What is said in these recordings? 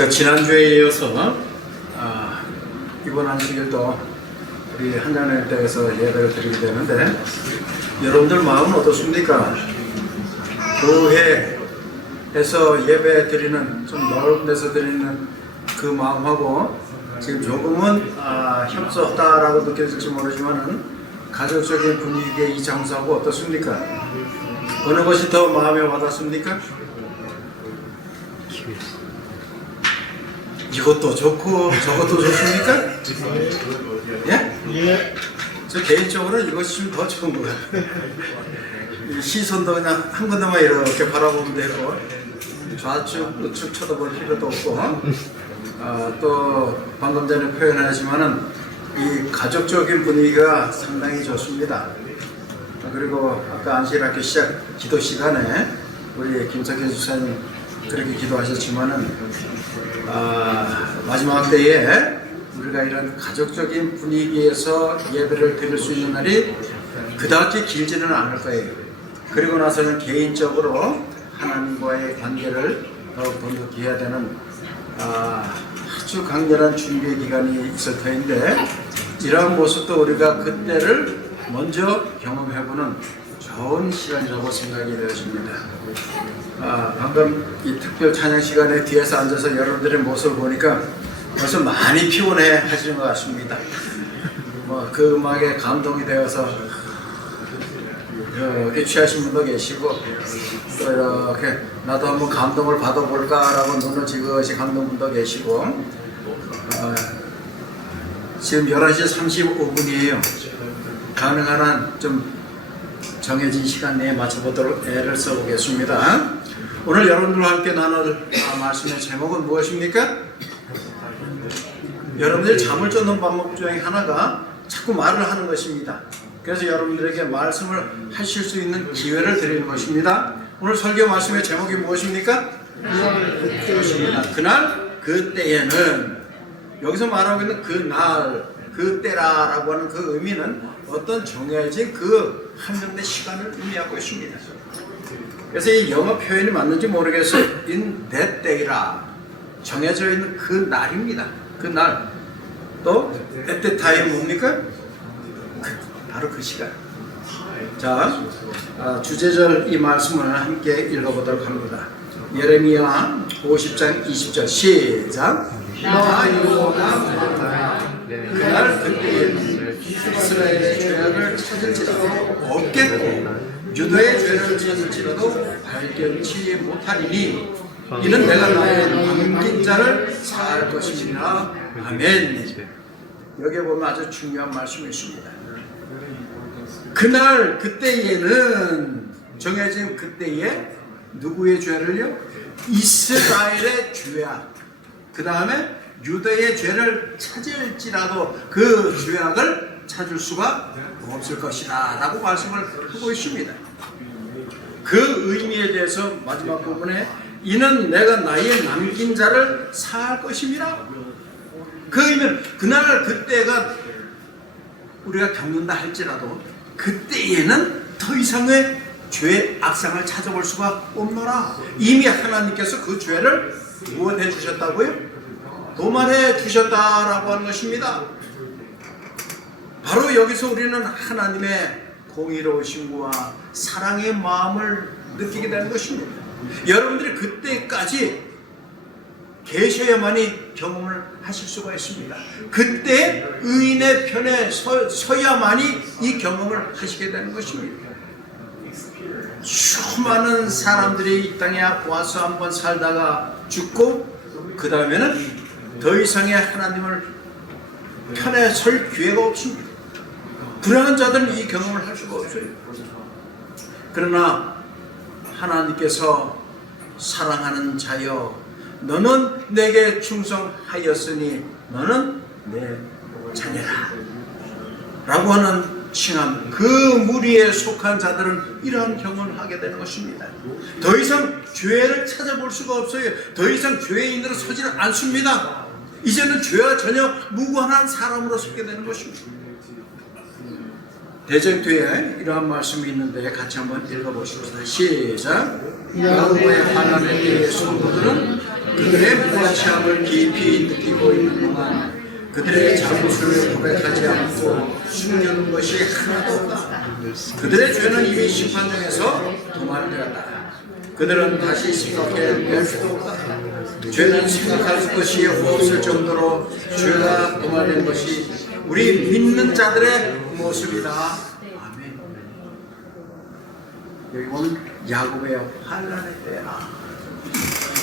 우리가 지난주에 이어서 이번 안식일도 우리 한장로교회에서 예배를 드리게 되는데 여러분들 마음은 어떻습니까? 교회에서 예배 드리는 좀 넓은 데서 드리는 그 마음하고 지금 조금은 협소하다라고 느껴질지 모르지만은 가족적인 분위기의 이 장소하고 어떻습니까? 어느 것이 더 마음에 와닿습니까? 이것도 좋고 저것도 좋습니까? 예? 예. 저 개인적으로 이것이 좀 더 좋은 것 같아요. 시선도 그냥 한 군데만 이렇게 바라보면 되고 좌측 우측 쳐다볼 필요도 없고 또 방금 전에 표현하지만은 이 가족적인 분위기가 상당히 좋습니다. 그리고 아까 안식일학교 시작 기도 시간에 우리 김석현 주사님 그렇게 기도하셨지만은 마지막 때에 우리가 이런 가족적인 분위기에서 예배를 드릴 수 있는 날이 그다지 길지는 않을 거예요. 그리고 나서는 개인적으로 하나님과의 관계를 더욱 돈독해야 되는 아주 강렬한 준비 기간이 있을 터인데 이러한 모습도 우리가 그때를 먼저 경험해보는 좋은 시간이라고 생각이 되어집니다. 방금 이 특별 찬양 시간에 뒤에서 앉아서 여러분들의 모습을 보니까 벌써 많이 피곤해 하시는 것 같습니다. 그 음악에 감동이 되어서 이렇게 취하신 분도 계시고 또 이렇게 나도 한번 감동을 받아볼까라고 눈을 지그시 감동 분도 계시고 지금 11시 35분이에요. 가능한 한 좀 정해진 시간 내에 맞춰보도록 애를 써보겠습니다. 오늘 여러분들과 함께 나눌 말씀의 제목은 무엇입니까? 여러분들이 잠을 쫓는 방법 중에 하나가 자꾸 말을 하는 것입니다. 그래서 여러분들에게 말씀을 하실 수 있는 기회를 드리는 것입니다. 오늘 설교 말씀의 제목이 무엇입니까? 그날 그때에는 여기서 말하고 있는 그날 그때라라고 하는 그 의미는 어떤 정해진 그 한정된 시간을 의미하고 있습니다. 그래서 이 영어 표현이 맞는지 모르겠어요. In that day라 정해져 있는 그 날입니다. 그 날. 또 at that time 뭡니까? 바로 그 시간. 자, 주제절 이 말씀을 함께 읽어보도록 합니다. 예레미야 50장 20절 시작. 나 여호와가 그날 그때에 이스라엘의 죄악을 찾을지라도 없겠고 유다의 죄를 찾을지라도 발견치 못하리니 이는 내가 나의 남긴 자를 사할 것이니라. 아멘. 여기에 보면 아주 중요한 말씀이 있습니다. 그날 그때에는 정해진 그때에 누구의 죄를요? 이스라엘의 죄악. 그 다음에 유다의 죄를 찾을지라도 그 죄악을 찾을 수가 없을 것이다 라고 말씀을 하고 있습니다. 그 의미에 대해서 마지막 부분에 이는 내가 나의 남긴 자를 사할 것임이라. 그 의미는 그날 그때가 우리가 겪는다 할지라도 그때에는 더 이상의 죄의 악상을 찾아볼 수가 없노라. 이미 하나님께서 그 죄를 무엇해 주셨다고요? 도말해 주셨다라고 하는 것입니다. 바로 여기서 우리는 하나님의 공의로우심과 사랑의 마음을 느끼게 되는 것입니다. 여러분들이 그때까지 계셔야만이 경험을 하실 수가 있습니다. 그때 의인의 편에 서야만이 이 경험을 하시게 되는 것입니다. 수많은 사람들이 이 땅에 와서 한번 살다가 죽고 그 다음에는 더 이상의 하나님을 편에 설 기회가 없습니다. 불행한 자들은 이 경험을 할 수가 없어요. 그러나 하나님께서 사랑하는 자여 너는 내게 충성하였으니 너는 내 자녀라 라고 하는 칭함, 그 무리에 속한 자들은 이러한 경험을 하게 되는 것입니다. 더 이상 죄를 찾아볼 수가 없어요. 더 이상 죄의 인으로 서지는 않습니다. 이제는 죄와 전혀 무관한 사람으로 서게 되는 것입니다. 대전 뒤에 이러한 말씀이 있는데 같이 한번 읽어보십시다. 시작. 여호와의 환난의 때의 성도들은 그들의 무아치함을 깊이 느끼고 있는 동안 그들의 잘못을 고백하지 않고 숨기는 것이 하나도 없다. 그들의 죄는 이미 심판정에서 도말되었다. 그들은 다시 생각해낼 수도 없다. 죄는 생각할 것이 없을 정도로 죄가 도말된 것이 우리 믿는 자들의 모습이다. 아멘. 여기 보면 야곱의 환난의 때야.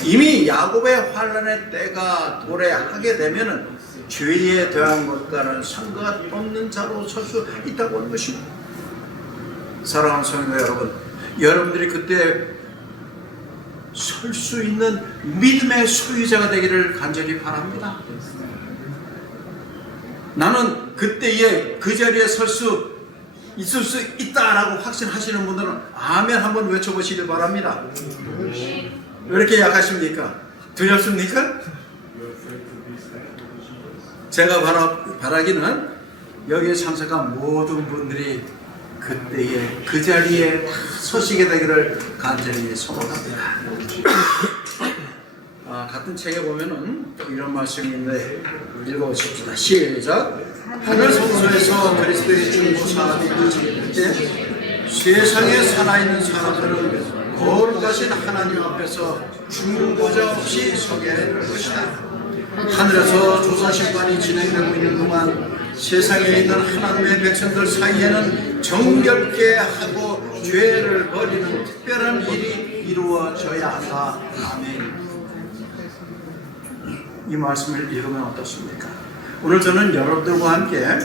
이미 야곱의 환난의 때가 도래하게 되면은 죄에 대한 것과는 상관없는 자로 설 수 있다고 하는 것입니다. 사랑하는 성도 여러분, 여러분들이 그때 설 수 있는 믿음의 소유자가 되기를 간절히 바랍니다. 나는 그때에 그 자리에 설 수 있을 수 있다라고 확신하시는 분들은 아멘 한번 외쳐보시길 바랍니다. 왜 이렇게 약하십니까? 두렵습니까? 제가 바라기는 여기에 참석한 모든 분들이 그때에 그 자리에 다 서시게 되기를 간절히 소원합니다. 같은 책에 보면은 이런 말씀이 있는데 읽어보십시다. 시작. 하늘 성소에서 그리스도의 중보사함이 이루어질 때 세상에 살아있는 사람들은 거룩하신 하나님 앞에서 중보자 없이 서게 될 것이다. 하늘에서 조사심판이 진행되고 있는 동안 세상에 있는 하나님의 백성들 사이에는 정결케 하고 죄를 버리는 특별한 일이 이루어져야 한다. 아멘. 이 말씀을 읽으면 어떻습니까? 오늘 저는 여러분들과 함께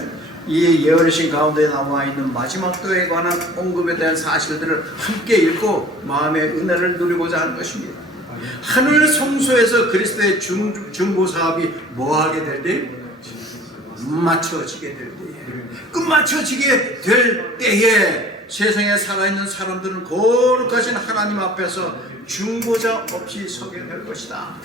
이 예언신 가운데 나와 있는 마지막 때에 관한 언급에 대한 사실들을 함께 읽고 마음의 은혜를 누리고자 하는 것입니다. 하늘 성소에서 그리스도의 중보사업이 뭐하게 될 때? 맞춰지게 될 때에, 끝마쳐지게 될 때에 세상에 살아있는 사람들은 거룩하신 하나님 앞에서 중보자 없이 서게 될 것이다.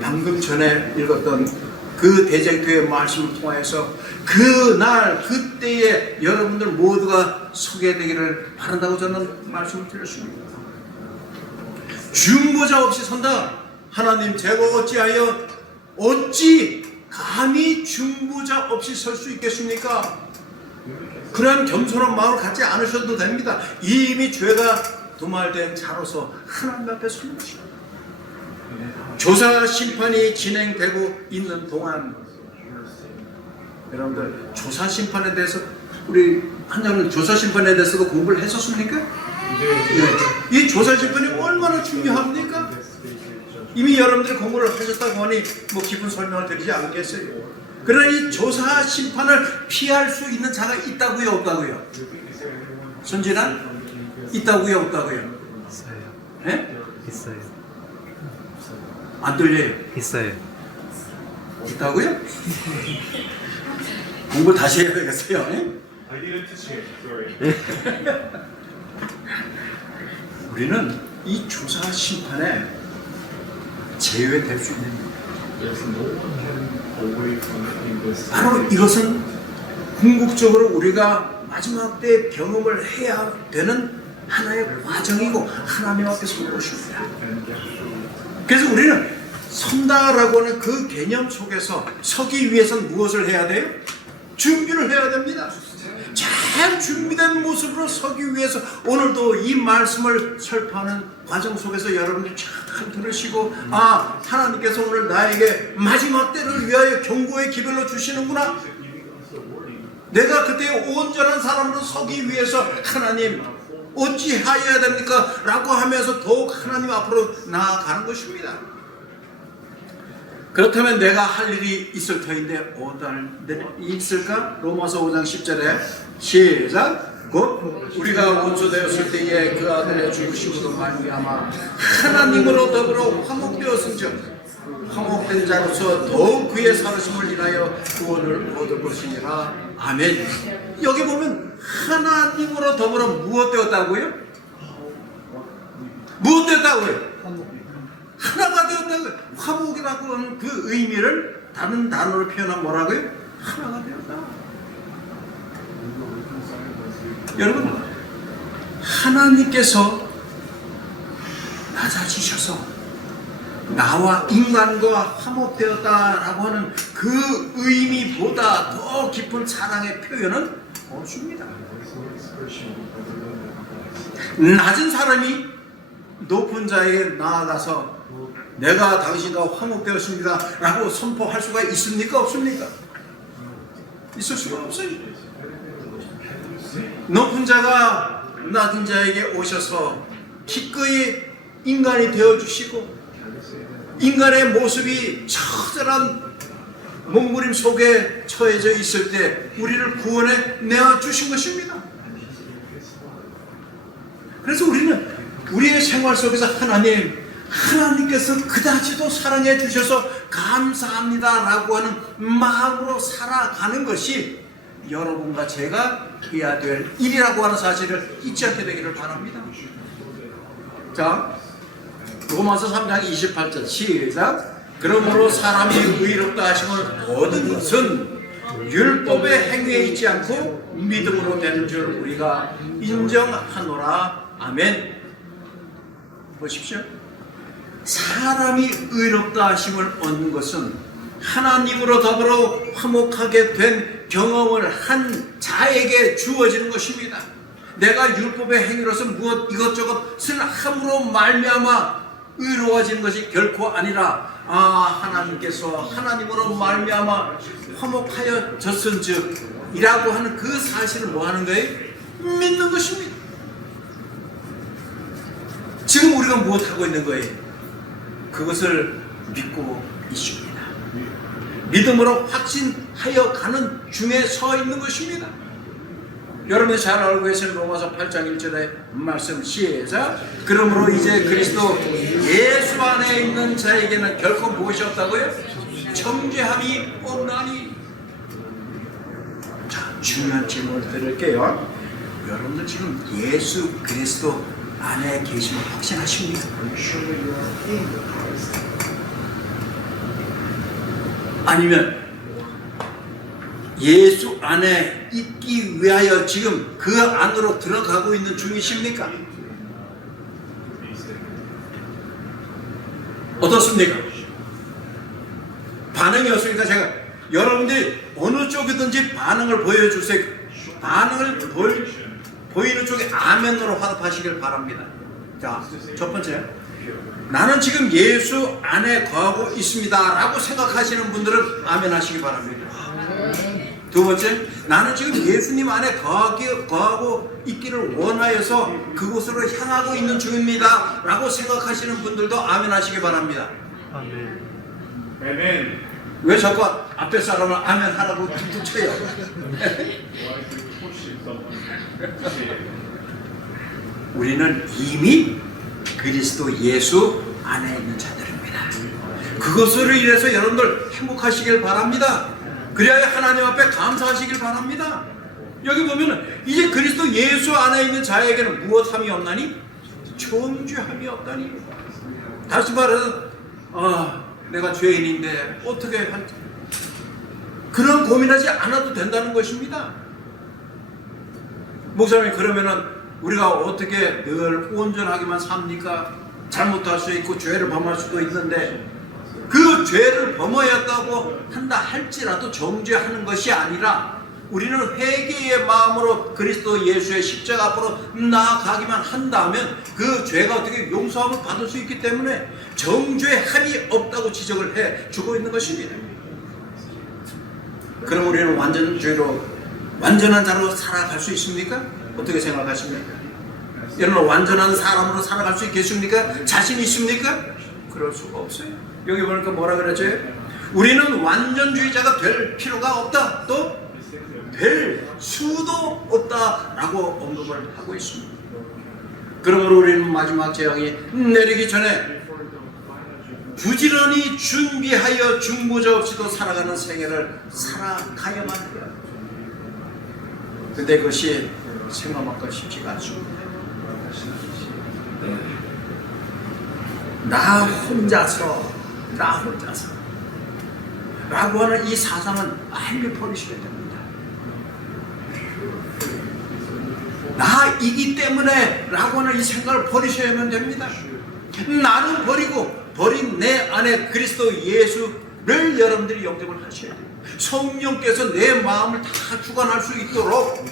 방금 전에 읽었던 그 대쟁투의 말씀을 통해서 그날 그때에 여러분들 모두가 서게 되기를 바란다고 저는 말씀을 드렸습니다. 중보자 없이 선다. 하나님, 제가 어찌 감히 중보자 없이 설 수 있겠습니까? 그런 겸손한 마음을 갖지 않으셔도 됩니다. 이미 죄가 도말된 자로서 하나님 앞에 서는 것입니다. 조사 심판이 진행되고 있는 동안 여러분들 조사 심판에 대해서 우리 한장은 조사 심판에 대해서도 공부를 했었습니까? 네. 이 조사 심판이 얼마나 중요합니까? 이미 여러분들이 공부를 하셨다고 하니 뭐 깊은 설명을 드리지 않겠어요. 그러나 이 조사 심판을 피할 수 있는 자가 있다고요, 없다고요? 손진아? 있다고요, 없다고요? 있어요. 네? 있어요. 안 들려요? 있어요. 있다고요? 공부 다시 해야 되겠어요. I didn't check. Sorry. 우리는 이 조사 심판에 제외될 수 있는 There's no one can away from it in this. 바로 이것은 궁극적으로 우리가 마지막 때 경험을 해야 되는 하나의 과정이고 하나님 앞에 서는 것입니다. 그래서 우리는 선다라고 하는 그 개념 속에서 서기 위해서는 무엇을 해야 돼요? 준비를 해야 됩니다. 잘 준비된 모습으로 서기 위해서 오늘도 이 말씀을 설파하는 과정 속에서 여러분들이 잘 들으시고 하나님께서 오늘 나에게 마지막 때를 위하여 경고의 기별로 주시는구나. 내가 그때 온전한 사람으로 서기 위해서 하나님 어찌하여야 됩니까? 라고 하면서 더욱 하나님 앞으로 나아가는 것입니다. 그렇다면 내가 할 일이 있을 터인데 어떤 일이 있을까? 로마서 5장 10절에 시작. 곧 우리가 원수되었을 때에 그 아들의 죽으심으로 말미암아 하나님으로 더불어 화목되었은즉 화목된 자로서 더욱 그의 살으심을 인하여 구원을 얻을 것이니라. 아멘. 여기 보면 하나님으로 더불어 무엇 되었다고요? 무엇 되었다고요? 하나가 되었다고요. 화목이라고 하는 그 의미를 다른 단어로 표현하면 뭐라고요? 하나가 되었다. 여러분, 하나님께서 찾아주셔서 나와 인간과 화목되었다라고 하는 그 의미보다 더 깊은 사랑의 표현은 없습니다. 낮은 사람이 높은 자에게 나아가서 내가 당신과 화목되었습니다 라고 선포할 수가 있습니까? 없습니까? 있을 수가 없어요. 높은 자가 낮은 자에게 오셔서 기꺼이 인간이 되어주시고 인간의 모습이 처절한 몸부림 속에 처해져 있을 때 우리를 구원해 내어주신 것입니다. 그래서 우리는 우리의 생활 속에서 하나님께서 그다지도 사랑해 주셔서 감사합니다 라고 하는 마음으로 살아가는 것이 여러분과 제가 해야 될 일이라고 하는 사실을 잊지 않게 되기를 바랍니다. 자, 로마서 3장 28절 시작. 그러므로 사람이 의롭다 하심을 얻은 것은 율법의 행위에 있지 않고 믿음으로 되는 줄 우리가 인정하노라. 아멘. 보십시오. 사람이 의롭다 하심을 얻는 것은 하나님으로 더불어 화목하게 된 경험을 한 자에게 주어지는 것입니다. 내가 율법의 행위로서 무엇 이것저것을 함으로 말미암아 의로워지는 것이 결코 아니라 하나님께서 하나님으로 말미암아 화목하여졌은즉 이라고 하는 그 사실을 뭐 하는 거예요? 믿는 것입니다. 지금 우리가 무엇하고 있는 거예요? 그것을 믿고 있습니다. 믿음으로 확신하여 가는 중에 서 있는 것입니다. 여러분이 잘 알고 계시는 로마서 8장 1절의 말씀 시작. 그러므로 이제 그리스도 예수 안에 있는 자에게는 결코 무엇이 없다고요? 정죄함이 없나니. 자, 중요한 질문을 드릴게요. 여러분들 지금 예수 그리스도 안에 계심을 확신하십니까? 아니면 예수 안에 있기 위하여 지금 그 안으로 들어가고 있는 중이십니까? 어떻습니까? 반응이 없으니까 제가 여러분들이 어느 쪽이든지 반응을 보여주세요. 반응을 보이는 쪽에 아멘으로 화답하시길 바랍니다. 자, 첫 번째, 나는 지금 예수 안에 거하고 있습니다 라고 생각하시는 분들은 아멘 하시기 바랍니다. 두 번째, 나는 지금 예수님 안에 거하고 있기를 원하여서 그곳으로 향하고 있는 중입니다 라고 생각하시는 분들도 아멘 하시기 바랍니다. 아멘. 왜 자꾸 앞에 사람을 아멘 하라고 툭툭 쳐요? 우리는 이미 그리스도 예수 안에 있는 자들입니다. 그것으로 인해서 여러분들 행복하시길 바랍니다. 그래야 하나님 앞에 감사하시길 바랍니다. 여기 보면 이제 그리스도 예수 안에 있는 자에게는 무엇함이 없나니? 정죄함이 없다니. 다시 말해서 내가 죄인인데 어떻게 할지 그런 고민하지 않아도 된다는 것입니다. 목사님, 그러면은 우리가 어떻게 늘 온전하게만 삽니까? 잘못할 수 있고 죄를 범할 수도 있는데 그 죄를 범하였다고 한다 할지라도 정죄하는 것이 아니라 우리는 회개의 마음으로 그리스도 예수의 십자가 앞으로 나아가기만 한다면 그 죄가 어떻게 용서함을 받을 수 있기 때문에 정죄함이 없다고 지적을 해주고 있는 것입니다. 그럼 우리는 완전한 자로 살아갈 수 있습니까? 어떻게 생각하십니까? 여러분, 완전한 사람으로 살아갈 수 있겠습니까? 자신 있습니까? 그럴 수가 없어요. 여기 보니까 뭐라 그랬죠? 우리는 완전주의자가 될 필요가 없다, 또 될 수도 없다라고 언급을 하고 있습니다. 그러므로 우리는 마지막 재앙이 내리기 전에 부지런히 준비하여 중보자 없이도 살아가는 생애를 살아가야만 해요. 근데 그것이 생각만큼 쉽지가 않습니다. 나 혼자서 라고 하는 이 사상은 빨리 버리셔야 됩니다. 나이기 때문에 라고 하는 이 생각을 버리셔야만 됩니다. 나는 버리고 버린 내 안에 그리스도 예수를 여러분들이 영접을 하셔야 돼요. 성령께서 내 마음을 다 주관할 수 있도록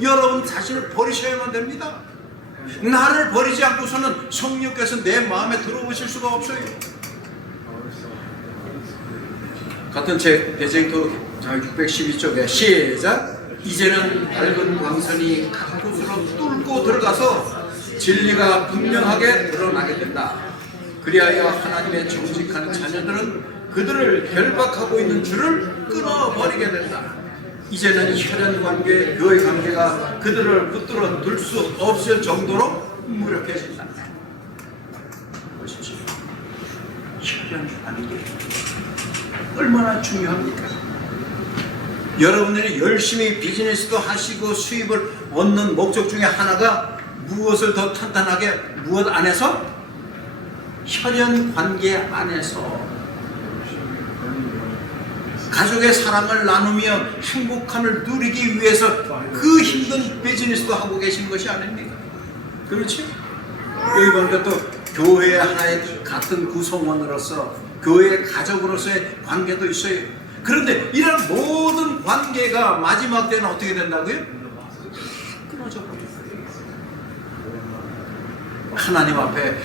여러분 자신을 버리셔야만 됩니다. 나를 버리지 않고서는 성령께서 내 마음에 들어오실 수가 없어요. 같은 책 베쟁토 612쪽에 시작. 이제는 밝은 광선이 각 곳으로 뚫고 들어가서 진리가 분명하게 드러나게 된다. 그리하여 하나님의 정직한 자녀들은 그들을 결박하고 있는 줄을 끊어버리게 된다. 이제는 혈연 관계, 교회 관계가 그들을 붙들어 둘 수 없을 정도로 무력해진다. 보십시오. 혈연 관계 얼마나 중요합니까? 여러분들이 열심히 비즈니스도 하시고 수입을 얻는 목적 중에 하나가 무엇을 더 탄탄하게, 무엇 안에서? 혈연 관계 안에서 가족의 사랑을 나누며 행복함을 누리기 위해서 그 힘든 비즈니스도 하고 계신 것이 아닙니까? 그렇지? 여기 보니까 또 교회의 하나의 같은 구성원으로서 교회의 가족으로서의 관계도 있어요. 그런데 이런 모든 관계가 마지막 때는 어떻게 된다고요? 끊어져 버려요. 하나님 앞에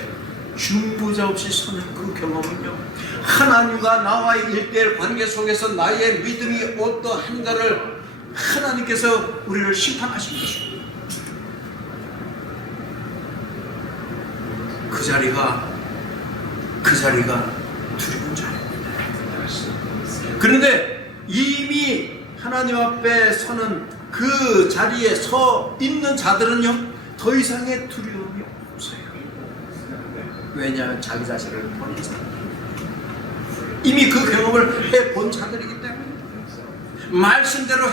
중보자 없이 서는 그 경험은요, 하나님과 나와의 일대일 관계 속에서 나의 믿음이 어떠한가를 하나님께서 우리를 심판하신 것입니다. 그 자리가 두려운 자리입니다. 그런데 이미 하나님 앞에 서는 그 자리에 서 있는 자들은요, 더 이상의 두려움이 없어요. 왜냐하면 자기 자신을 버린 자들, 이미 그 경험을 해본 자들이기 때문에, 말씀대로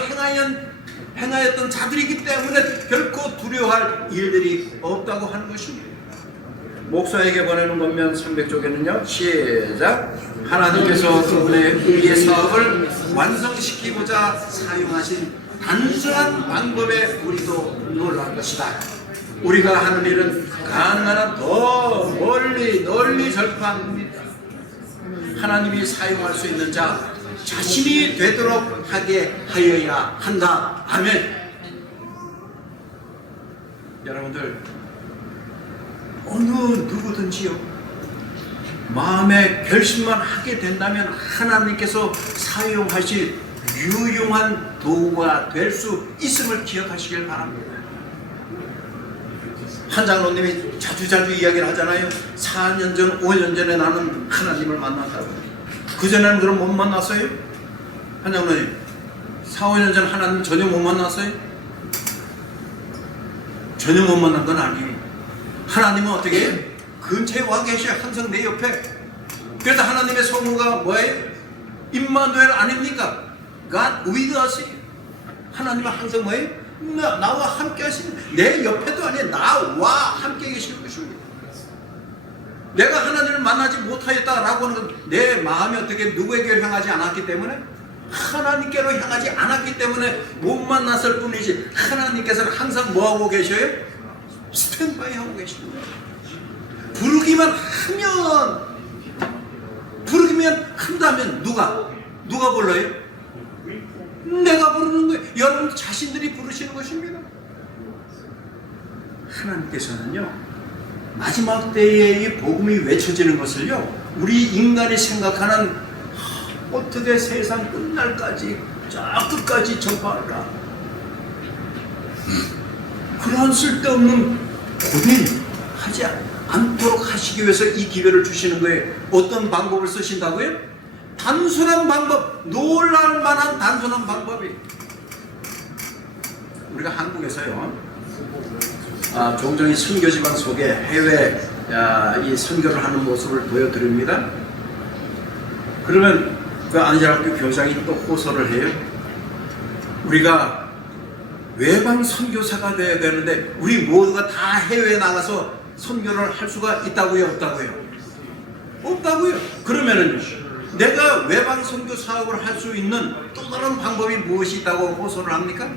행하였던 자들이기 때문에 결코 두려워할 일들이 없다고 하는 것입니다. 목사에게 보내는 권면 300쪽에는요 시작. 하나님께서 그분의 의의 사업을 완성시키고자 사용하신 단순한 방법에 우리도 놀랄 것이다. 우리가 하는 일은 가능한 한 더 널리 전파합니다. 하나님이 사용할 수 있는 자 자신이 되도록 하게 하여야 한다. 아멘. 여러분들, 어느 누구든지요, 마음의 결심만 하게 된다면 하나님께서 사용하실 유용한 도구가 될 수 있음을 기억하시길 바랍니다. 한 장로님이 자주 이야기를 하잖아요. 4년 전, 5년 전에 나는 하나님을 만났다고. 그전에는 그럼 못 만났어요? 한 장로님, 4, 5년 전 하나님 전혀 못 만났어요? 전혀 못 만난 건 아니에요. 하나님은 어떻게 해요? 근처에 와 계셔요. 항상 내 옆에. 그래서 하나님의 성우가 뭐예요? 임마누엘 아닙니까? God with us. 하나님은 항상 뭐예요? 나와 함께 하시는, 내 옆에도 아니에요. 나와 함께 계시는 것입니다. 내가 하나님을 만나지 못하였다라고 하는 건 내 마음이 어떻게 누구에게 향하지 않았기 때문에, 하나님께로 향하지 않았기 때문에 못 만났을 뿐이지, 하나님께서는 항상 뭐하고 계셔요? 스탠바이 하고 계시는 거예요. 부르기만 한다면 누가 불러요? 내가 부르는 거예요. 여러분 자신들이 부르시는 것입니다. 하나님께서는요, 마지막 때에 이 복음이 외쳐지는 것을요, 우리 인간이 생각하는 어떻게 세상 끝날까지 저 끝까지 전파할까, 그런 쓸데없는 고민하지 않도록 하시기 위해서 이 기회를 주시는 거예요. 어떤 방법을 쓰신다고요? 단순한 방법, 놀랄 만한 단순한 방법이. 우리가 한국에서요, 종종 이 선교지방 속에 해외 이 선교를 하는 모습을 보여드립니다. 그러면 그 안전학교 교장이 또 호소를 해요. 우리가 외방 선교사가 되어야 되는데 우리 모두가 다 해외에 나가서 선교를 할 수가 있다고요? 없다고요? 없다고요. 그러면은 내가 외방 선교 사업을 할 수 있는 또 다른 방법이 무엇이 있다고 호소를 합니까?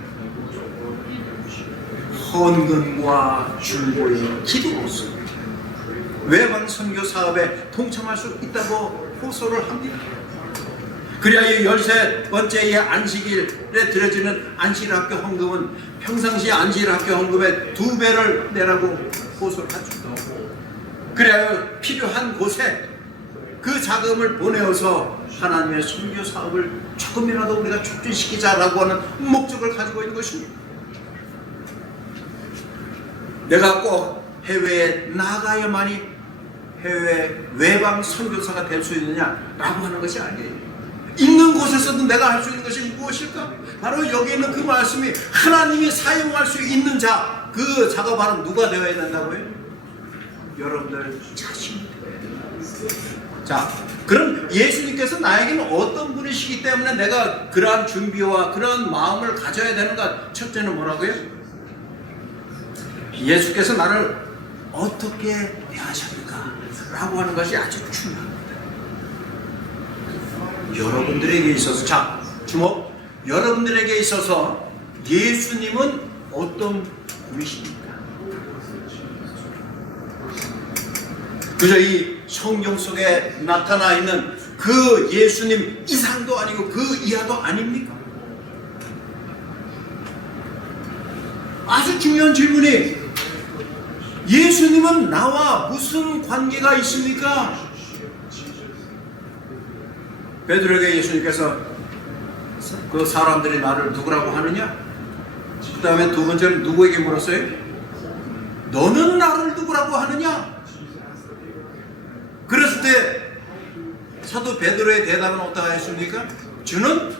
헌금과 중보의 기도로서. 외방 선교 사업에 동참할 수 있다고 호소를 합니다. 그래야 이 13번째의 안식일에 드려지는 안식일학교 헌금은 평상시 안식일학교 헌금의 2배를 내라고 호소를 하죠. 그래야 필요한 곳에 그 자금을 보내어서 하나님의 선교 사업을 조금이라도 우리가 촉진시키자라고 하는 목적을 가지고 있는 것입니다. 내가 꼭 해외에 나가야만이 해외 외방 선교사가 될 수 있느냐라고 하는 것이 아니에요. 있는 곳에서도 내가 할 수 있는 것이 무엇일까? 바로 여기 있는 그 말씀이 하나님이 사용할 수 있는 자, 그 자가 바로 누가 되어야 된다고요? 여러분들 자신이 되어야 된다. 자, 그럼 예수님께서 나에게는 어떤 분이시기 때문에 내가 그러한 준비와 그러한 마음을 가져야 되는가? 첫째는 뭐라고요? 예수께서 나를 어떻게 대하셨는가? 라고 하는 것이 아주 중요합니다. 여러분들에게 있어서, 자, 주목. 여러분들에게 있어서 예수님은 어떤 분이십니까? 그저 이 성경 속에 나타나 있는 그 예수님 이상도 아니고 그 이하도 아닙니까? 아주 중요한 질문이, 예수님은 나와 무슨 관계가 있습니까? 베드로에게 예수님께서 그 사람들이 나를 누구라고 하느냐? 그 다음에 두 번째는 누구에게 물었어요? 너는 나를 누구라고 하느냐? 그랬을 때 사도 베드로의 대답은 어떠하 했습니까? 주는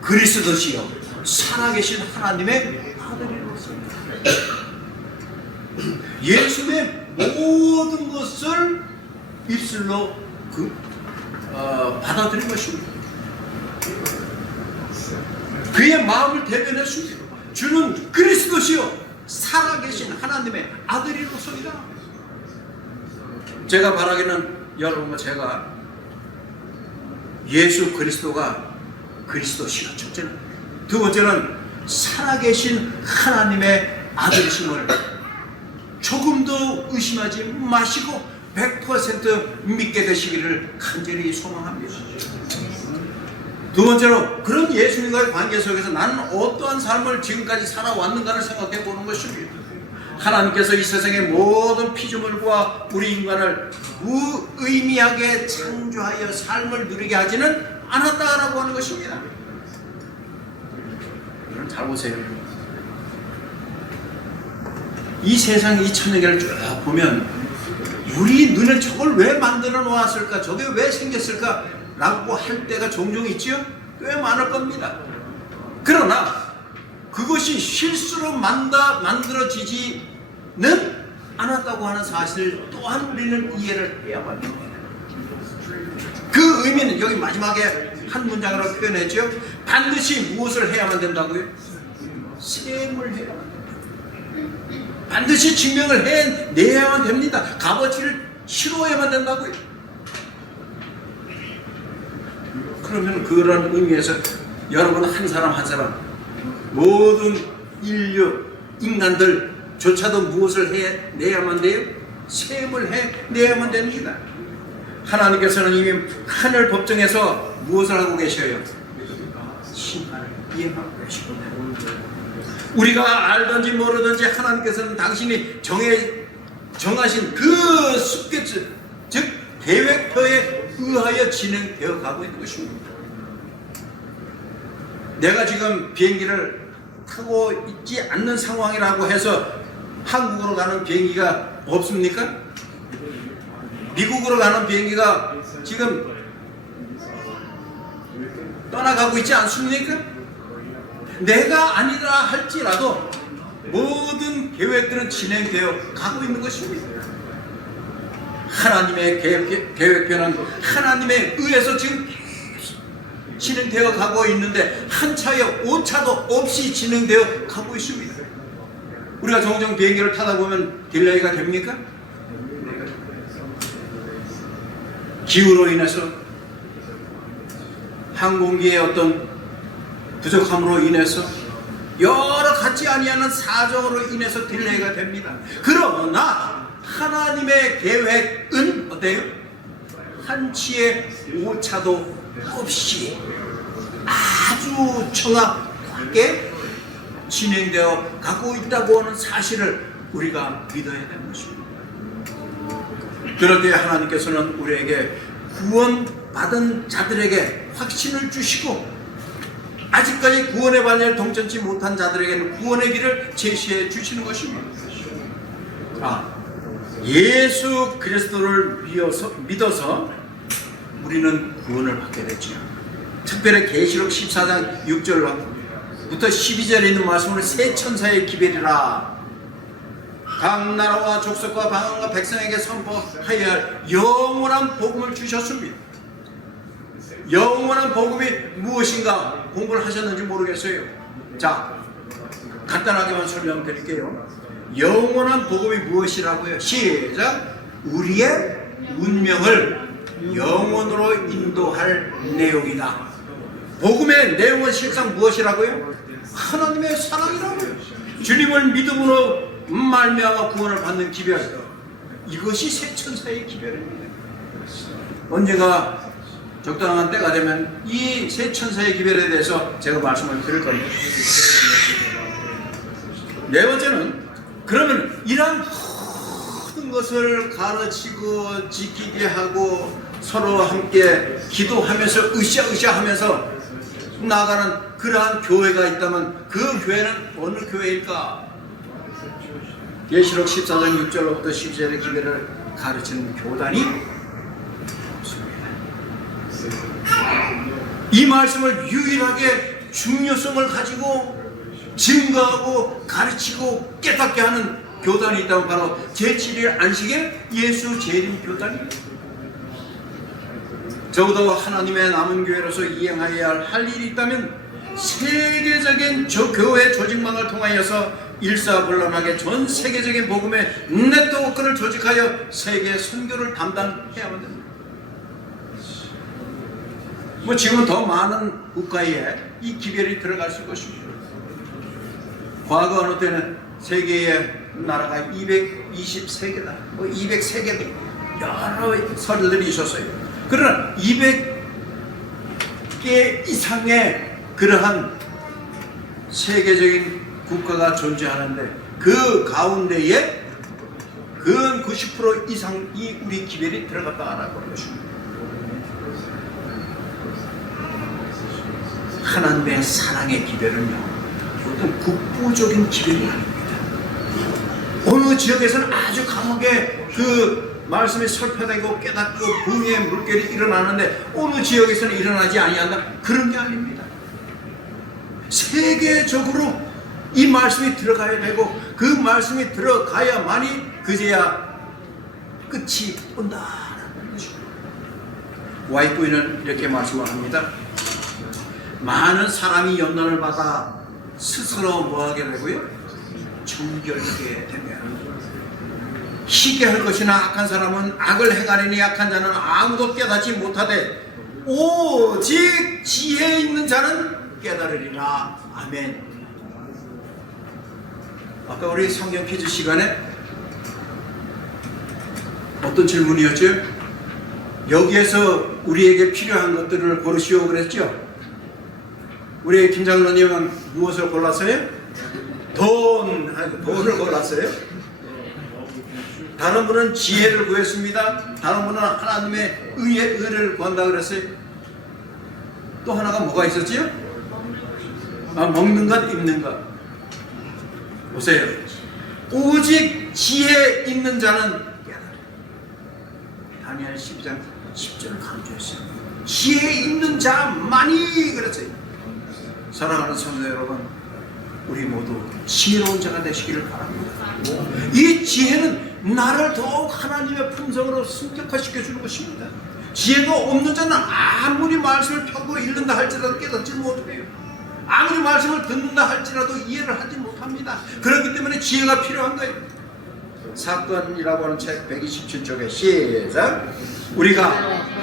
그리스도시요 살아계신 하나님의 아들이로소이다. 예수님의 모든 것을 입술로 받아들인 것입니다. 그의 마음을 대변했습니다. 주는 그리스도시요 살아계신 하나님의 아들이로소이다. 제가 바라기는 여러분과 제가 예수 그리스도가 그리스도시요, 첫째는. 두 번째는 살아계신 하나님의 아들이심을 조금도 의심하지 마시고 100% 믿게 되시기를 간절히 소망합니다. 두 번째로, 그런 예수님과의 관계 속에서 나는 어떠한 삶을 지금까지 살아왔는가를 생각해 보는 것입니다. 하나님께서 이 세상의 모든 피조물과 우리 인간을 무의미하게 창조하여 삶을 누리게 하지는 않았다라고 하는 것입니다. 여러분 잘 보세요. 이 세상 이 천년계를 쭉 보면 우리 눈에 저걸 왜 만들어 놓았을까? 저게 왜 생겼을까? 라고 할 때가 종종 있죠? 꽤 많을 겁니다. 그러나 그것이 실수로 만들어지지는 않았다고 하는 사실 또한 우리는 이해를 해야만 합니다. 그 의미는 여기 마지막에 한 문장으로 표현했죠. 반드시 무엇을 해야만 된다고요? 셈을 해야만 됩니다. 반드시 증명을 해내야만 됩니다. 값어치를 치러야만 된다고요. 그러면 그런 의미에서 여러분 한 사람 한 사람 모든 인류 인간들조차도 무엇을 해내야만 돼요? 셈을 해내야만 됩니다. 하나님께서는 이미 하늘 법정에서 무엇을 하고 계셔요? 심판을 이행하고 계시고, 우리가 알든지 모르든지 하나님께서는 당신이 정하신 그 스케치, 즉 계획표에 의하여 진행되어 가고 있는 것입니다. 내가 지금 비행기를 타고 있지 않는 상황이라고 해서 한국으로 가는 비행기가 없습니까? 미국으로 가는 비행기가 지금 떠나가고 있지 않습니까? 내가 아니라 할지라도 모든 계획들은 진행되어 가고 있는 것입니다. 하나님의 계획표는 하나님에 의해서 지금 진행되어 가고 있는데 한 차여 오차도 없이 진행되어 가고 있습니다. 우리가 종종 비행기를 타다 보면 딜레이가 됩니까? 기후로 인해서, 항공기의 어떤 부족함으로 인해서, 여러 같지 아니하는 사정으로 인해서 딜레이가 됩니다. 그러나 하나님의 계획은 어때요? 한치의 오차도 없이 아주 정확하게 진행되어 가고 있다고 하는 사실을 우리가 믿어야 되는 것입니다. 그럴 때 하나님께서는 우리에게 구원받은 자들에게 확신을 주시고, 아직까지 구원의 반열에 동참치 못한 자들에게는 구원의 길을 제시해 주시는 것입니다. 예수 그리스도를 믿어서 우리는 구원을 받게 되죠. 특별히 계시록 14장 6절부터 12절에 있는 말씀은 새 천사의 기별이라, 각 나라와 족속과 방언과 백성에게 선포하여야 할 영원한 복음을 주셨습니다. 영원한 복음이 무엇인가 공부를 하셨는지 모르겠어요. 자, 간단하게만 설명드릴게요. 영원한 복음이 무엇이라고요? 시작! 우리의 운명을 영원으로 인도할 내용이다. 복음의 내용은 실상 무엇이라고요? 하나님의 사랑이라고요. 주님을 믿음으로 말미암아 구원을 받는 기별, 이것이 새 천사의 기별입니다. 언제가 적당한 때가 되면 이 새 천사의 기별에 대해서 제가 말씀을 드릴 겁니다. 네 번째는, 그러면 이러한 모든 것을 가르치고 지키게 하고 서로 함께 기도하면서 으쌰으쌰하면서 나가는 그러한 교회가 있다면 그 교회는 어느 교회일까? 계시록 14장 6절로부터 12절의 기별을 가르치는 교단이 없습니다. 이 말씀을 유일하게 중요성을 가지고 증거하고 가르치고 깨닫게 하는 교단이 있다면 바로 제7일 안식일 예수 재림 교단입니다. 적어도 하나님의 남은 교회로서 이행하여야 할 일이 있다면 세계적인 저 교회 조직망을 통하여서 일사불란하게 전 세계적인 복음의 네트워크를 조직하여 세계 선교를 담당해야만 됩니다. 지금은 더 많은 국가에 이 기별이 들어갈 것입니다. 과거 어느 때는 세계의 나라가 223개다, 203개다, 여러 설들이 있었어요. 그러나 200개 이상의 그러한 세계적인 국가가 존재하는데 그 가운데에 근 90% 이상이 우리 기별이 들어갔다라고 하는 것입니다. 하나님의 사랑의 기별은요, 어떤 국부적인 기별이 아닙니다. 어느 지역에서는 아주 강하게 그 말씀이 설파되고 깨닫고 붕의 물결이 일어나는데 어느 지역에서는 일어나지 아니한다, 그런 게 아닙니다. 세계적으로 이 말씀이 들어가야 되고 그 말씀이 들어가야만이 그제야 끝이 온다라는 것입니다. 와이프는 이렇게 말씀을 합니다. 많은 사람이 연단을 받아 스스로 뭐하게 되고요? 정결하게 되며, 희게 할 것이나 악한 사람은 악을 행하리니 약한 자는 아무도 깨닫지 못하되 오직 지혜 있는 자는 깨달으리라. 아멘. 아까 우리 성경 퀴즈 시간에 어떤 질문이었죠? 여기에서 우리에게 필요한 것들을 고르시오 그랬죠? 우리 김 장로님은 무엇을 골랐어요? 돈을 골랐어요. 다른 분은 지혜를 구했습니다. 다른 분은 하나님의 의를 구한다 그랬어요. 또 하나가 뭐가 있었지요? 먹는 것, 입는 것. 보세요. 오직 지혜 있는 자는 깨달아. 다니엘 12장 10절을 강조했어요. 지혜 있는 자만이 그랬어요. 사랑하는 성도 여러분, 우리 모두 지혜로운 자가 되시기를 바랍니다. 이 지혜는 나를 더욱 하나님의 품성으로 승격화시켜주는 것입니다. 지혜가 없는 자는 아무리 말씀을 펴고 읽는다 할지라도 깨닫지 못해요. 아무리 말씀을 듣는다 할지라도 이해를 하지 못합니다. 그렇기 때문에 지혜가 필요한 거예요. 사건이라고 하는 책 127쪽에 시작. 우리가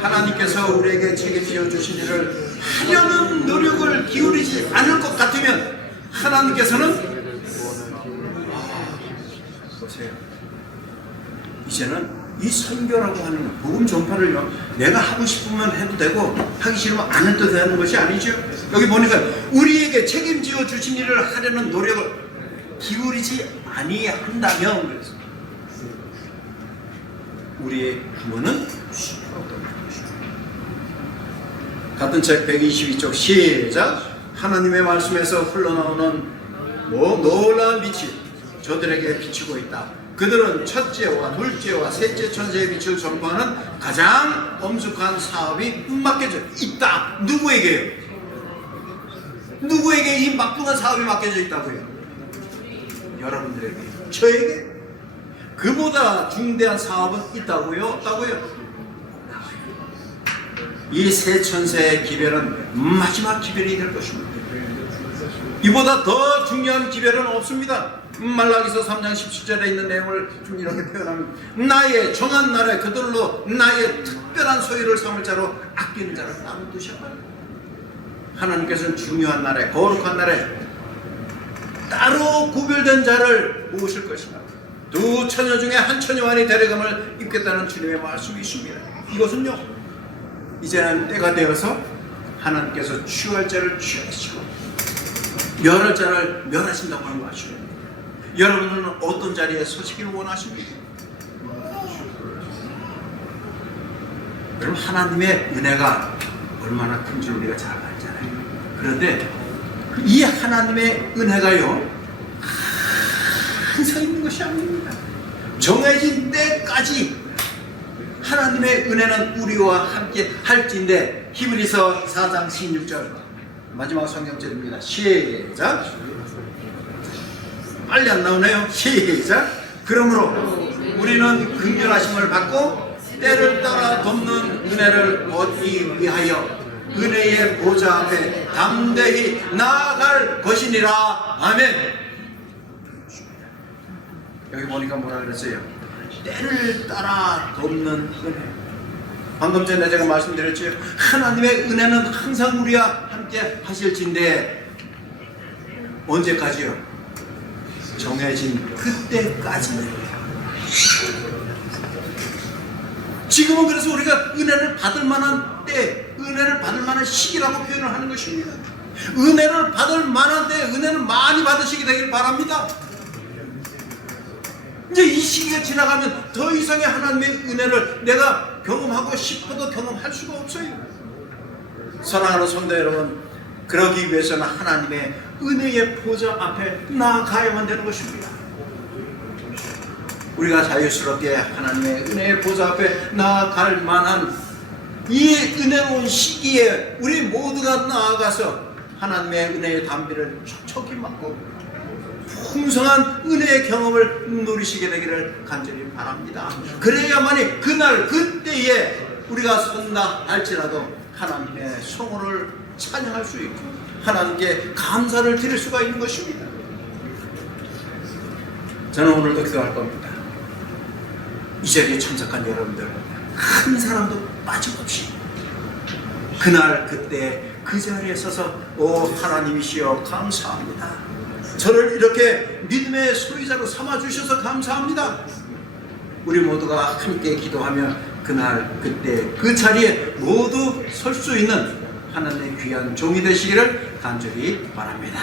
하나님께서 우리에게 책임지어 주신 일을 하려는 노력을 기울이지 않을 것 같으면 하나님께서는 보세요. 이제는 이 선교라고 하는 복음 전파를요, 내가 하고 싶으면 해도 되고 하기 싫으면 안 해도 되는 것이 아니죠. 여기 보니까 우리에게 책임지어 주신 일을 하려는 노력을 기울이지 아니한다면, 그래서 우리의 부모는 같은 책 122쪽 시작. 하나님의 말씀에서 흘러나오는 놀라운 빛이 저들에게 비추고 있다. 그들은 첫째와 둘째와 셋째 천사의 빛을 전파하는 가장 엄숙한 사업이 맡겨져 있다. 누구에게요? 누구에게 이 막중한 사업이 맡겨져 있다고요? 여러분들에게, 저에게. 그보다 중대한 사업은 있다고요? 없다고요? 이 세 천사의 기별은 마지막 기별이 될 것입니다. 이보다 더 중요한 기별은 없습니다. 말라기서 3장 17절에 있는 내용을 좀 이렇게 표현하면, 나의 정한 날에 그들로 나의 특별한 소유를 삼을 자로 아끼는 자를 따로 두셨다. 하나님께서는 중요한 날에, 거룩한 날에 따로 구별된 자를 모으실 것이다. 두 처녀 중에 한 처녀만이 데려감을 입겠다는 주님의 말씀이 있습니다. 이것은요, 이제는 때가 되어서 하나님께서 취할 자를 취하시고 멸할 자를 멸하신다고 하는 것이죠. 여러분은 어떤 자리에 서시기를 원하십니까? 여러분, 하나님의 은혜가 얼마나 큰 줄 우리가 잘 알잖아요. 그런데 이 하나님의 은혜가요, 항상 있는 것이 아닙니다. 정해진 때까지 하나님의 은혜는 우리와 함께 할지인데, 히브리서 4장 16절 마지막 성경절입니다. 시작. 빨리 안 나오네요. 시작. 그러므로 우리는 긍휼하심을 받고 때를 따라 돕는 은혜를 얻기 위하여 은혜의 보좌 앞에 담대히 나아갈 것이니라. 아멘. 여기 보니까 뭐라 그랬어요? 때를 따라 돕는 은혜. 방금 전에 제가 말씀드렸죠. 하나님의 은혜는 항상 우리와 함께 하실진데, 언제까지요? 정해진 그때까지는. 지금은 그래서 우리가 은혜를 받을 만한 때, 은혜를 받을 만한 시기라고 표현을 하는 것입니다. 은혜를 받을 만한 때 은혜를 많이 받으시게 되길 바랍니다. 이제 이 시기가 지나가면 더 이상의 하나님의 은혜를 내가 경험하고 싶어도 경험할 수가 없어요. 사랑하는 성도 여러분, 그러기 위해서는 하나님의 은혜의 보좌 앞에 나아가야만 되는 것입니다. 우리가 자유스럽게 하나님의 은혜의 보좌 앞에 나아갈 만한 이 은혜로운 시기에 우리 모두가 나아가서 하나님의 은혜의 담비를 촉촉히 맡고 풍성한 은혜의 경험을 누리시게 되기를 간절히 바랍니다. 그래야만이 그날 그때에 우리가 선다 할지라도 하나님의 성호를 찬양할 수 있고 하나님께 감사를 드릴 수가 있는 것입니다. 저는 오늘도 기도할 겁니다. 이 자리에 참석한 여러분들 한 사람도 빠짐없이 그날 그때 그 자리에 서서 오 하나님이시여 감사합니다. 저를 이렇게 믿음의 소유자로 삼아주셔서 감사합니다. 우리 모두가 함께 기도하며 그날 그때 그 자리에 모두 설 수 있는 하나님의 귀한 종이 되시기를 간절히 바랍니다.